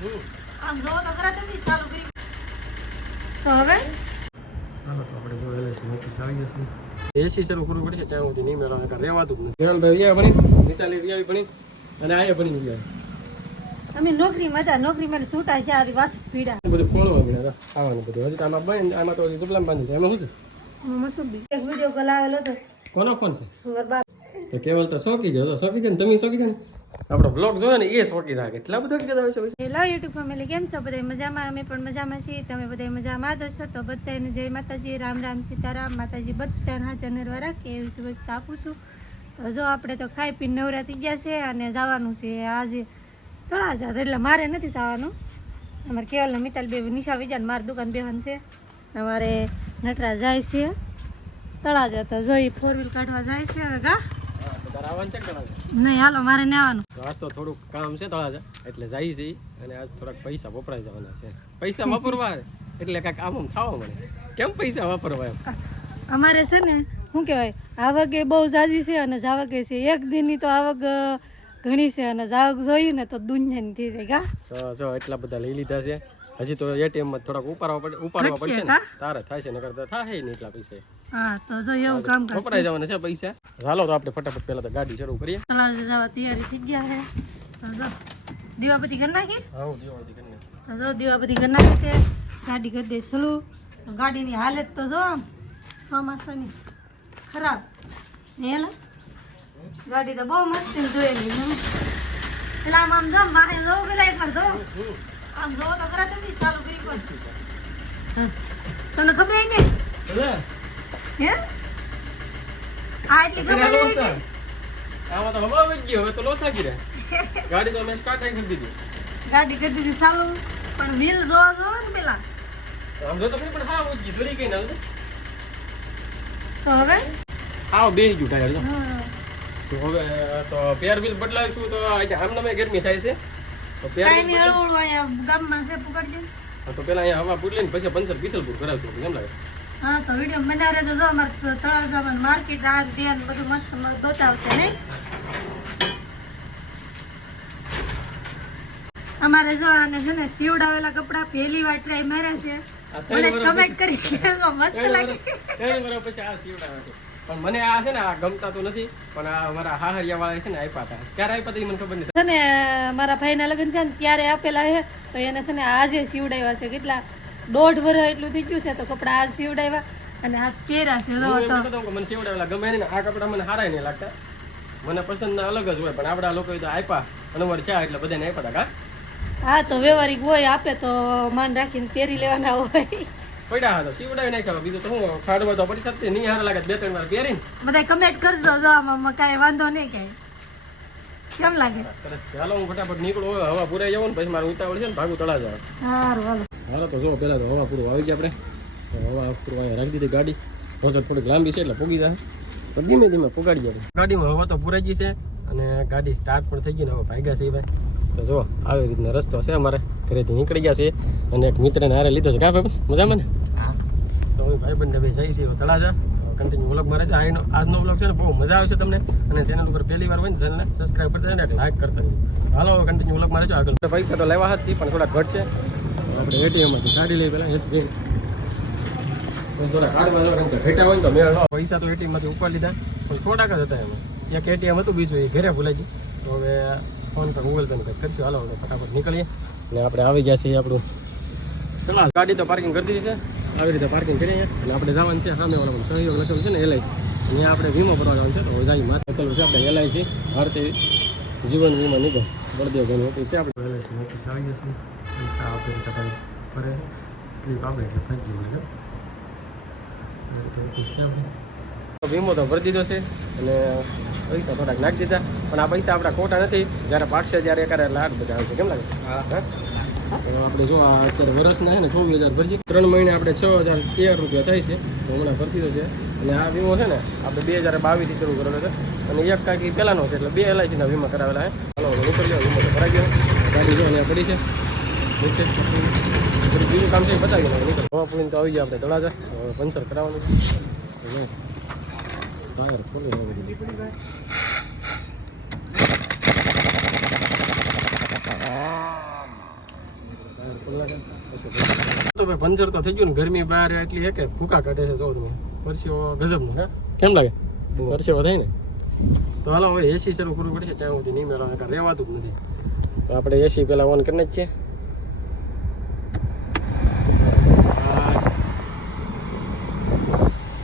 આમ જો તો ખરા તમે ચાલુ કરી તો હવે હાલો તો આપણે જો એલઆઈસી નોટિસ આવી જશે એસી શરૂ કરવું પડશે ત્યાં સુધી નહીં મેળવે કારણ રહેવાતું જ નથી ભાઈ વ્યાય ભણી નીતાલી વ્યાય ભણી અને આયે ભણી વ્યાય અમે નોકરી મજા નોકરી માં છૂટા છે આરી વાસ પીડા બધું ફોળવા મળે ખાવાનું બધું હજી તો આમાં બને આમાં તો જબલામ બાંધી છે એમાં શું છે મસુબી એક વિડિયો કોલ આવેલો તો કોનો ફોન છે મારા બાપ તો કેવલ તો શોકી જો શોકી છે ને તમે શોકી છે ને આપણો બ્લોગ જોયો ને એ શોકી થાય એટલા બધા કીધા હોય છે હેલો યુટ્યુબ ફેમિલી કેમ છો બધા મજામાં અમે પણ મજામાં છીએ તમે બધા મજામાં જ છો તો બધાને જય માતાજી રામ રામ સીતારામ માતાજી બધાને હાજર નરવા રાખે એવી શુભેચ્છા આપું છું તો જો આપણે તો ખાઈ પીને નવરા થઈ ગયા છે અને જવાનું છે આજે તળાજા એટલે મારે નથી જવાનું અમારે કેવલ ને મિતાલ બે નિશાળ વિજાને મારી દુકાન બેહન છે અમારે નટરા જાય છે તળાજા તો જોઈ 4 વ્હીલ કાઢવા જાય છે હવે ગા નહીં હાલો મારે ને આવવાનું આજ તો થોડુંક કામ છે તળાજા એટલે જાય છે અને આજ થોડાક પૈસા વપરાઈ જવાના છે પૈસા વાપરવા એટલે કાંઈક આમ થાવ મને કેમ પૈસા વાપરવા એમ અમારે છે ને શું કહેવાય આવક એ બહુ જાજી છે અને જાવક એ છે એક દિનની તો આવક ઘણી છે અને જાવક જોઈએ ને તો દુનિયાની થઈ જાય ગા તો જો એટલા બધા લઈ લીધા છે હજી તો એટીએમ માં થોડાક ઉપાડવા પડશે ને તારે થાય છે નકર તો થાય નહીં એટલા પૈસા હા તો જો એવું કામ કરશે વપરાઈ જવાના છે પૈસા ચાલો તો આપણે ફટાફટ પહેલા તો ગાડી શરૂ કરીએ તળાજે જવા તૈયારી થઈ ગયા છે તો જો દીવાબત્તી કરી નાખી આવો દીવાબત્તી કરીને તો જો દીવાબત્તી કરી નાખી છે ગાડી કરી દે સ્લો તો ગાડીની હાલત તો જો ચોમાસાની ખરાબ ને એલા ગાડી તો બહુ મસ્તી ધોયેલી પેલા આમ જો વાહે જો પેલા એકવાર દો આમ જો તો ખરા તમે ચાલુ કરી પણ તમને ખબર નહીં હે આ એટલી ખબર નહીં આમાં તો હમણાં વહી ગયો હવે તો લોસા ગી ગાડી તો અમે સ્ટાર્ટ કરી દીધી ગાડી કરી દીધી ચાલુ પણ વ્હીલ જો ને પેલા આમ જો તો પણ હા વહી ગઈ દોરી કઈ ના તો હવે આવ બેહી ગયું ટાયર જો તો હવે તો પેર વ્હીલ બદલાવીશું તો આમને ગરમી થાય છે તો પેર કાઈ નહીં હળવું અહીંયા ગામમાં છે પુકડજો તો પેલા અહીંયા હવા પૂરી લઈને પછી પંચર પીથલપુર કરાવશું કેમ લાગે હા તો વિડીયો બનાવે તો જો અમારે તળાજામાં માર્કેટ આ ધ્યાન બધું મસ્ત બતાવશે નહીં અમારે જો આને છે ને સીવડાવેલા કપડા પહેલી વાર ટ્રાય માર્યા છે મને કમેન્ટ કરી કેજો મસ્ત લાગે 3 વર્ષ પછી આ સીવડાવે છે પણ મને આ છે ને આ ગમતા તો નથી પણ આ અમારા હાહરિયા વાળા છે ને આપ્યા હતા ક્યારે આપ્યા હતા મને ખબર નથી છે ને મારા ભાઈના લગ્ન છે ને ત્યારે આપેલા છે તો એને છે ને આજે સીવડાવ્યા છે કેટલા 1.5 વર્ષ એટલું થઈ ગયું છે તો કપડા આજ સીવડાવ્યા અને આ પહેર્યા છે મને સીવડાવેલા ગમે ને આ કપડા મને હારા નહીં લાગતા મને પસંદ અલગ જ હોય પણ આપડા લોકો તો આપ્યા અનવર છે એટલે બધાને આપ્યા હતા હા તો વ્યવહારિક હોય આપે તો માન રાખીને પહેરી લેવાના હોય પડ્યા હતા સીવડાવી નાખ્યા બીજું તો હું ખાડવા તો પડી શકતી નહીં હારા લાગે 2-3 વાર પહેરીને બધા કમેન્ટ કરજો જો આમાં કાંઈ વાંધો નહીં કાંઈ કેમ લાગે સરસ ચાલો હું ફટાફટ નીકળું હવા પૂરાઈ જાવ ને પછી મારે ઉતાવળ છે ને ભાગું તળા જાવ સારું હાલો હાલો તો જો પેલા તો હવા પૂરું આવી ગયા આપણે હવા પૂરું અહીંયા રાખી દીધી ગાડી રોજર થોડીક લાંબી છે એટલે પૂગી જાય તો ધીમે ધીમે પુગાડી જાય ગાડીમાં હવા તો પૂરાઈ ગઈ છે અને ગાડી સ્ટાર્ટ પણ થઈ ગઈ ને હવે ભાગ્યા છે ભાઈ તો જો આવી રીતનો રસ્તો છે અમારે ઘરેથી નીકળી ગયા છે અને એક મિત્રને હારે લીધો છે કા ભાઈ મજામાં ને તો હું ભાઈ બંને ભાઈ જઈ છે તળાજા કન્ટિન્યુ વ્લોગમાં રહેશે આજનો વ્લોગ છે ને બહુ મજા આવશે તમને અને ચેનલ ઉપર પહેલી વાર હોય ને ચેનલને સબસ્ક્રાઈબ કરતા ને લાઈક કરતા રહેજો હાલો કન્ટિન્યુ વ્લોગમાં રહેજો આગળ પૈસા તો લેવા હતી પણ થોડા ઘટશે આપણે એટીએમમાંથી કાઢી લઈએ પહેલાં એસબીઆઈ થોડા કાઢવા ઘટા હોય ને તો મેળ પૈસા તો એટીએમમાંથી ઉપાડી લીધા પણ થોડાક જ હતા એમાં એક એટીએમ હતું બીજું એ ઘરે ભૂલાઈ ગયું તો હવે ફોન પર ગૂગલ પે કંઈક કરશું હાલો ફટાફટ નીકળીએ અને આપણે આવી ગયા છીએ આપણું ચલા ગાડી તો પાર્કિંગ કરી દીધી છે આવી રીતે પાર્કિંગ કરીએ અને આપણે જવાનું છે સામે વાળા સહયોગ લખેલું છે ને એલઆઈસી અહીંયા આપણે વીમો ભરવા જવાનું છે તો જાય માથે લખેલું છે આપણે એલઆઈસી ભારતીય જીવન વીમા નિગમ બળદેવ ભાઈની ઓફિસ છે આપણે એલઆઈસી ઓફિસ આવી જશે પૈસા આપી રીતે ભાઈ ફરે સ્લીપ આપે એટલે ફાંકી મળે વીમો તો ભરી દીધો છે અને પૈસા થોડાક નાખી દીધા પણ આ પૈસા આપણા ખોટા નથી જ્યારે પાડશે ત્યારે એકારે લાડ બધા આવશે કેમ લાગે આપણે જો આ અત્યારે વર્ષના છે ને 24,000 ભરજી 3 મહિને આપણે 6,013 રૂપિયા થાય છે તો હમણાં ભરી દીધો છે અને આ વીમો છે ને આપણે 2022થી શરૂ કરેલો છે અને એક કાંઈક પહેલાંનો છે એટલે 2 એલઆઈસીના વીમા કરાવેલા છે હાલો નીકળી ગયો વીમો તો ભરાઈ ગયો ગાડી જો અહીંયા પડી છે બીજું કામ છે એ બતાવી ગયો નીકળ હવા પૂરીને તો આવી ગયા આપણે તળાજા પંચર કરાવવાનું છે ટાયર ખોલી તો ભાઈ પંચર તો થઈ ગયું ને, ગરમી બહાર એટલી છે કે ભૂકા કાઢે છે. જો તમે પરસેવો ગજબનો. હા કેમ લાગે પરસેવો થાય ને? તો હાલો હવે એસી શરૂ કરવું પડશે, ત્યાં સુધી નહીં મેળવે, કારણ રહેવાતું જ નથી. તો આપણે એસી પહેલાં ઓન કરી નાખીએ.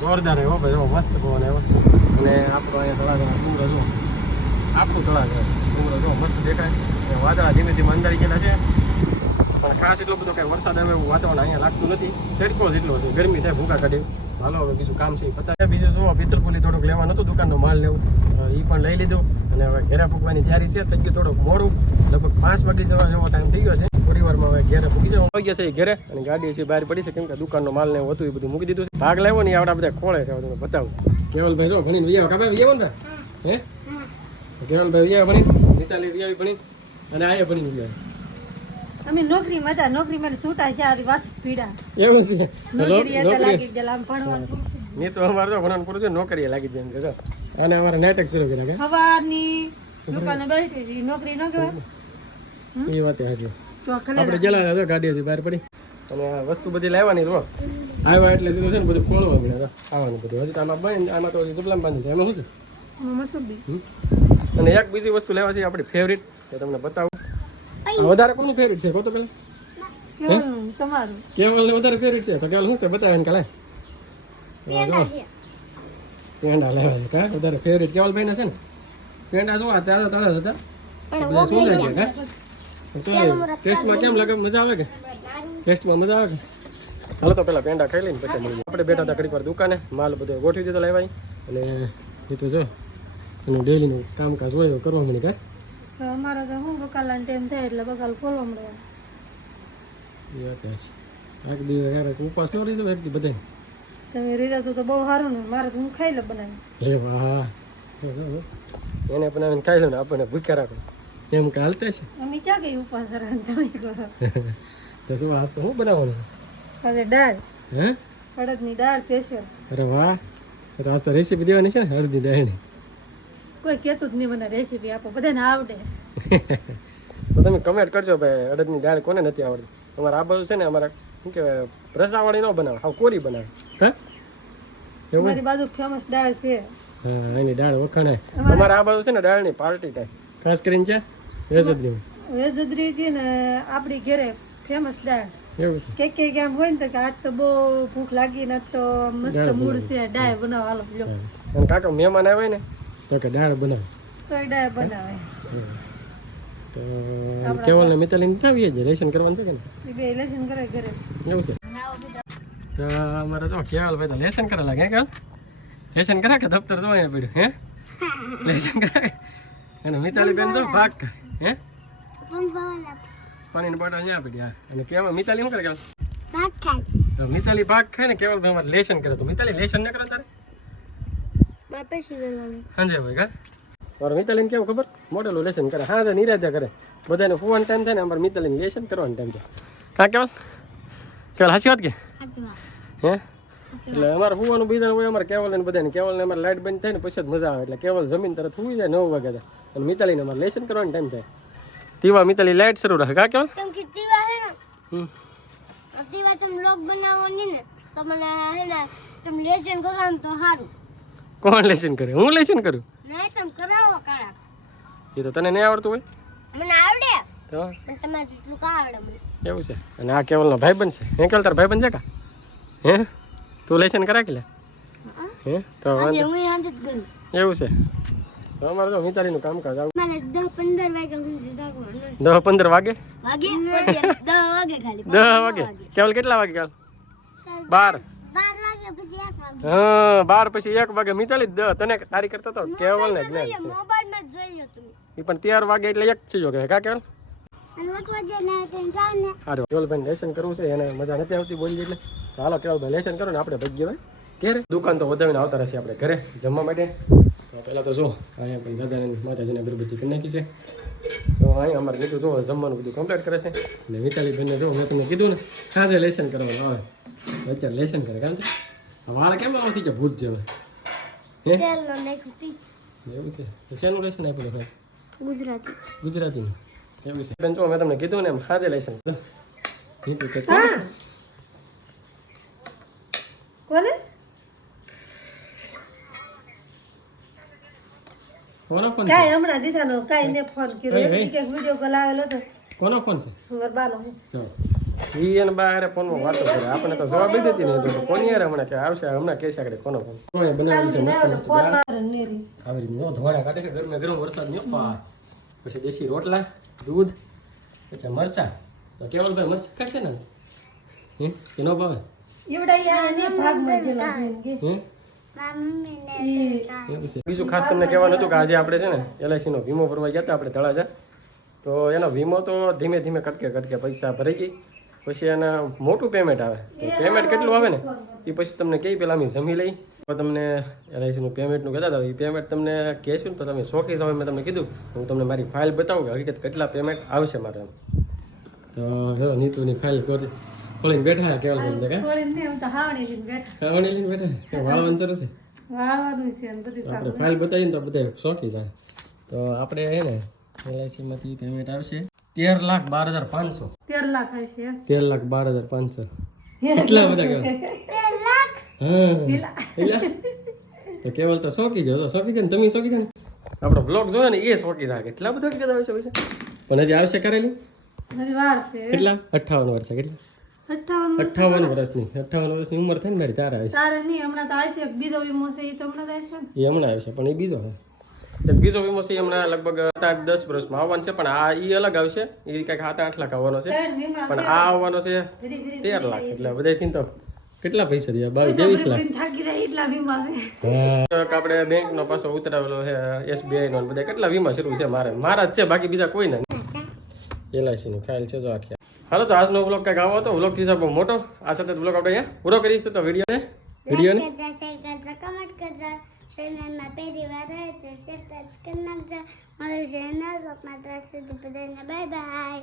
જોરદાર આવ્યો ભાઈ, જો મસ્ત પવન આવ્યો. અને આપણો અહીંયા તળાવ ડુંગર જો, આખું તળાવ ડુંગર જો મસ્ત દેખાય. વાદળા ધીમે ધીમે અંધારી ગયેલા છે, પણ ખાસ એટલો બધો કાંઈ વરસાદ આવે એવું વાતાવરણ અહીંયા લાગતું નથી. તડકો જ એટલો છે, ગરમી થાય, ભૂકા કાઢે. હાલો હવે બીજું કામ છે પતા. બીજું જો પિત્તરપુલી થોડુંક લેવા નહોતું, દુકાનનો માલ લેવું, એ પણ લઈ લીધું. અને હવે ઘેરા પૂકવાની તૈયારી છે. થઈ ગયું થોડુંક મોડું, લગભગ 5 વાગે જેવો ટાઈમ થઈ ગયો છે. થોડી વારમાં હવે ઘેરે પૂકી જવા આવી ગયા છે ઘેરે. અને ગાડી છે બહાર પડી છે, કેમ કે દુકાનનો માલ ને હતું એ બધું મૂકી દીધું છે. ભાગ લાવ્યો ને આવડા બધા ખોળે છે, તમે બતાવું. કેવલભાઈ જો ભણીને વિયાવ કાપા વિયાવ ને હે કેવલભાઈ વિયાવ ભણીને, મિતાલી વિયાવી ભણીને, અને આયે ભણીને વિયાવ. અમે નોકરી મજા નોકરી માં છૂટા છે આ વાસ પીડા એવું છે. નોકરી હતા લાગી ગયેલા આમ ભણવાનું નહીં તો અમારે તો ભણવાનું પૂરું છે, નોકરી લાગી જાય એમ કે. અને અમારે નાટક શરૂ કર્યા કે સવારની દુકાને બેઠી હતી, નોકરી ન કહેવાય. એ વાત હશે. તો આપણે ગયેલા હતા ગાડીથી બહાર પડી, અને આ વસ્તુ બધી લાવવાની જો આવ્યા એટલે સીધું છે ને બધું ખોલવા મળે આવવાનું બધું. હજી તો આમાં બંધ, આમાં તો હજી જબલામ બાંધી છે. એમાં શું છે મસુબી. અને એક બીજી વસ્તુ લેવા છે આપણી ફેવરિટ, એ તમને બતાવું. વધારે કોનું ફેવરિટ છે કહો તો પેલા? કેવું તમારું? કેવલ ને વધારે ફેવરિટ છે તો કેવલ શું છે બતાવે ને કાલે? પેંડા લેવા છે કા વધારે ફેવરિટ કેવલભાઈ ના છે ને પેંડા. જો આ તારા તળા હતા બધા શું લાગે કા? તો ટેસ્ટમાં કેમ લાગે? મજા આવે કે? ટેસ્ટમાં મજા આવે કે? ચાલો તો પેલા પેંડા ખાઈ લઈને પછી મળીએ. આપણે બેઠા હતા ઘડીક વાર દુકાને, માલ બધો ગોઠવી દીધો લાવ્યા. અને એ તો જો એનું ડેલીનું કામકાજ હોય એવું કરવા મળી કા. અમારો તો હું બકાલાનો ટાઈમ થાય એટલે બકાલ ખોલવા મળે. આખી દિવસ યાર ઉપાસ ન રહી જાય બધે. તમે રીતા તો બહુ સારું ને, મારે તો હું ખાઈ લે બનાવી. રે વાહ, એને બનાવીને ખાઈ લો ને આપણને ભૂખ્યા રાખો એમ કે હાલતે છે. અમે ક્યાં ગઈ ઉપાસ રહ્યા તમે કહો. તો શું આજ તો શું બનાવવાનું? આજે દાળ, હે અડદની દાળ સ્પેશિયલ. અરે વાહ, તો આજ તો રેસીપી દેવાની છે ને અડદની દાળની. કોઈ કહેતું જ નહીં મને રેસીપી આપો, બધાને આવડે. તો તમે કમેન્ટ કરજો ભાઈ અડદની દાળ કોને નથી આવડતી. અમારા આ બાજુ છે ને અમારા શું કહેવાય રસાવાળી ન બનાવે, હાવ કોરી બનાવે. હા એવું? મારી બાજુ ફેમસ દાળ છે. હા એની દાળ વખાણાય. અમારા આ બાજુ છે ને દાળની પાર્ટી થાય, ખાસ કરીને છે વેજદની. વેજદરી હતી ને આપણી ઘરે ફેમસ દાળ. એવું છે કે આમ હોય ને તો કે આજ તો બહુ ભૂખ લાગી ને તો મસ્ત મૂડ છે દાળ બનાવો હાલો લો. અને કાકા મહેમાન આવે ને તો કે દાળ બનાવે તો એ દાળ બનાવે. તો કેવલ ને મિતાલીને ચાવીએ જ લેશન કરવાનું છે કે એ બે લેસન કરે ઘરે. એવું છે. તો અમારે જો કેવલ ભાઈ તો લેશન કરે લાગે કે લેશન કરે કે દફતર જો અહીંયા પડ્યું હે લેશન કરે. અને મિતાલી બેન જો ભાગ કરે હે પાણીની બોટલ અહીંયા પડી. હા અને કેવલ મિતાલી શું કરે કેવલ? ભાગ ખાય. તો મિતાલી ભાગ ખાય ને કેવલ ભાઈ અમારે લેશન કરે. તો મિતાલી લેશન ન કરે તારે હાંજે ભાઈ કા મારે મિતાલીને કેવું ખબર મોડેલું લેશન કરે હાજે નિરાતે કરે. બધાને ફોવાનો ટાઈમ થાય ને અમારે મિતાલીને લેશન કરવાનો ટાઈમ છે કા કેવલ? કેવલ હાચી વાત કે હે? એટલે અમારે ફૂવાનું બીજાને હોય અમારે કેવલ ને બધાને. કેવલને અમારે લાઇટ બંધ થાય ને પછી જ મજા આવે. એટલે કેવલ જમીન તરફ ફૂવી જાય 9 વાગે થાય અને મિતાલીને અમારે લેશન કરવાનો ટાઈમ થાય. તીવા મિતાલી લાઇટ શરૂ રહે કા કેવલ? કેમ કે તીવા હે ને તીવા તમે લોક બનાવો ને તો મને હે ને તમે લેશન કરો ને તો સારું. કોણ લેશન કરે? હું લેશન કરું? નહીં તમે કરાવો કરા. એ તો તને નહીં આવડતું હોય મને આવડે તો પણ તમારે જેટલું કા આવડે મને. એવું છે. અને આ કેવલનો ભાઈબંધ છે. હે કેવલ તાર ભાઈબંધ છે કા? હે તું લેશન કરા કે લે? હે તો આજે હું હાંજ જ ગઈ. એવું છે. તો અમારે તો મિતાલીનું કામકાજ આવું. મારે 10-15 વાગે સુધી જાગવાનું. 10-15 વાગે? વાગે 10 વાગે ખાલી 10 વાગે. કેવલ કેટલા વાગે કેવલ? 12. 12 વાગે પછી 1 વાગે. હા 12 પછી 1 વાગે. મિતાલી 10 તને તારી કરતો તો કેવલ ને જ્ઞાન છે. મોબાઈલ માં જોઈ તમે. એ પણ 13 વાગે એટલે 1 છે જો કે કા કેવલ? અને લખવા દે ને તો જાવ ને. હારો કેવલભાઈ લેશન કરવું છે એને મજા નથી આવતી બોલી એટલે. તો હાલો કેવલભાઈ લેશન કરો ને આપણે ભાગ્ય ભાઈ ઘરે. દુકાન તો વધાવીને આવતા રહેશે આપણે ઘરે જમવા માટે. તો પહેલાં તો જો અહીંયા પણ દાદાને માતાજીને અગરબત્તી કરી નાખી છે. તો અહીંયા અમારે કીધું જો જમવાનું બધું કમ્પ્લીટ કરે છે. અને વિતાલી બેનને જો મેં તમને કીધું ને સાંજે લેશન કરવાનું આવે અત્યારે લેશન કરે કારણ કે વાળ કેમ આવા થઈ ગયા ભૂત જેવા હે? તેલ નાખતી એવું છે. તો શેનું લેશન આપેલું ભાઈ? ગુજરાતી. ગુજરાતીનું એવું છે. બેન જો મેં તમને કીધું ને એમ સાંજે લેશન નીતુ કે હા કોને કોનો ફોન છે કાંઈ હમણાં દીધાનો કાંઈ ને ફોન કર્યો હે, હે. એક વિડીયો કોલ આવેલો હતો કોનો ફોન છે મારા બાનો ચાલો ઈ એને બહાર ફોનમાં વાતો કરે આપણે તો જવાબ દઈ દેતી નહીં તો કોની યાર હમણાં કે આવશે હમણાં કહેશે કે કોનો ફોન બનાવી છે મસ્ત મસ્ત ફોન મારે નેરી આવી રીતે નો ધોળા કાઢે છે ગરમે ગરમ વરસાદ નો પા પછી દેશી રોટલા દૂધ પછી મરચા તો કેવલભાઈ મરચા ખાશે ને કે નો ભાવે ઈવડા યા ને ભાગમાં ગયેલા છે હે મમ્મીને એવું છે. બીજું ખાસ તમને કહેવાનું હતું કે આજે આપણે છે ને LIC નો વીમો ભરવા ગયા હતા આપણે તળાજા તો એનો વીમો તો ધીમે ધીમે કટકે કટકે પૈસા ભરાઈ ગઈ પછી એના મોટું પેમેન્ટ આવે તો પેમેન્ટ કેટલું આવે ને એ પછી તમને કહી પહેલાં અમે જમી લઈ તો તમને LIC નું પેમેન્ટનું કહેતા હતા એ પેમેન્ટ તમને કહેશું ને તો તમે શોખી જાવ મેં તમને કીધું હું તમને મારી ફાઇલ બતાવું કે હકીકત કેટલા પેમેન્ટ આવશે મારે એમ તો જો નીતુની ફાઇલ ખોલીને બેઠા કેવલ ભાઈ થોડી ને હું તો હાવણી લઈને બેઠા ખાવાની લઈને બેઠા કે વાળવાનું શરૂ છે વાળવાનું છે ને બધું કામ આપણે ફાઇલ બતાવીને તો બધા શોખી જાય તો આપણે હે ને LIC માંથી પેમેન્ટ આવશે 13,12,500 13 લાખ હશે એમ 13,12,500 કેટલા બધા કેવલ હા એલા. તો કેવલ તો શોખી ગયો તો શોખી જાય ને તમે શોખી જાય ને આપણો બ્લોગ જોયો ને એ શોખી થાય કેટલા બધા કીધા હોય છે પૈસા પણ હજી આવશે કરેલી હજી વાર છે કેટલા 58 વર્ષ કેટલા 58 58 વર્ષની ઉંમર થાય ને મારી તારા આવશે તારે નહીં હમણાં તો આવશે એક બીજો વીમો છે એ તો હમણાં જ આવશે ને એ હમણાં આવશે પણ એ બીજો છે બીજો વીમો છે એ હમણાં લગભગ 7-10 વર્ષમાં આવવાનો છે પણ આ એ અલગ આવશે એ કંઈક 7-8 લાખ આવવાનો છે ત્રણ વીમા પણ આ આવવાનો છે 13 લાખ એટલે બધાથી તો કેટલા પૈસા થયા 22-23 લાખ થાકી રહ્યા એટલા વીમા છે આપણે બેંક નો પાછો ઉતરાવેલો છે SBI નો ને બધા કેટલા વીમા શરૂ છે મારા જ છે બાકી બીજા કોઈ નહીં LIC ની ફાઇલ છે જો આખી હાલો તો આજનો વ્લોગ કંઈક આવો હતો વ્લોગ થી બહુ મોટો આ સાથે વ્લોગ આપણે અહીંયા પૂરો કરીશું તો વિડીયોને લાઈક કરજો શેર કરજો કમેન્ટ કરજો ચેનલમાં પહેલી વાર આવે તો સબસ્ક્રાઇબ કરી નાખજો મળ્યું છે નવા વ્લોગમાં ત્યાં સુધી બધાને બાય બાય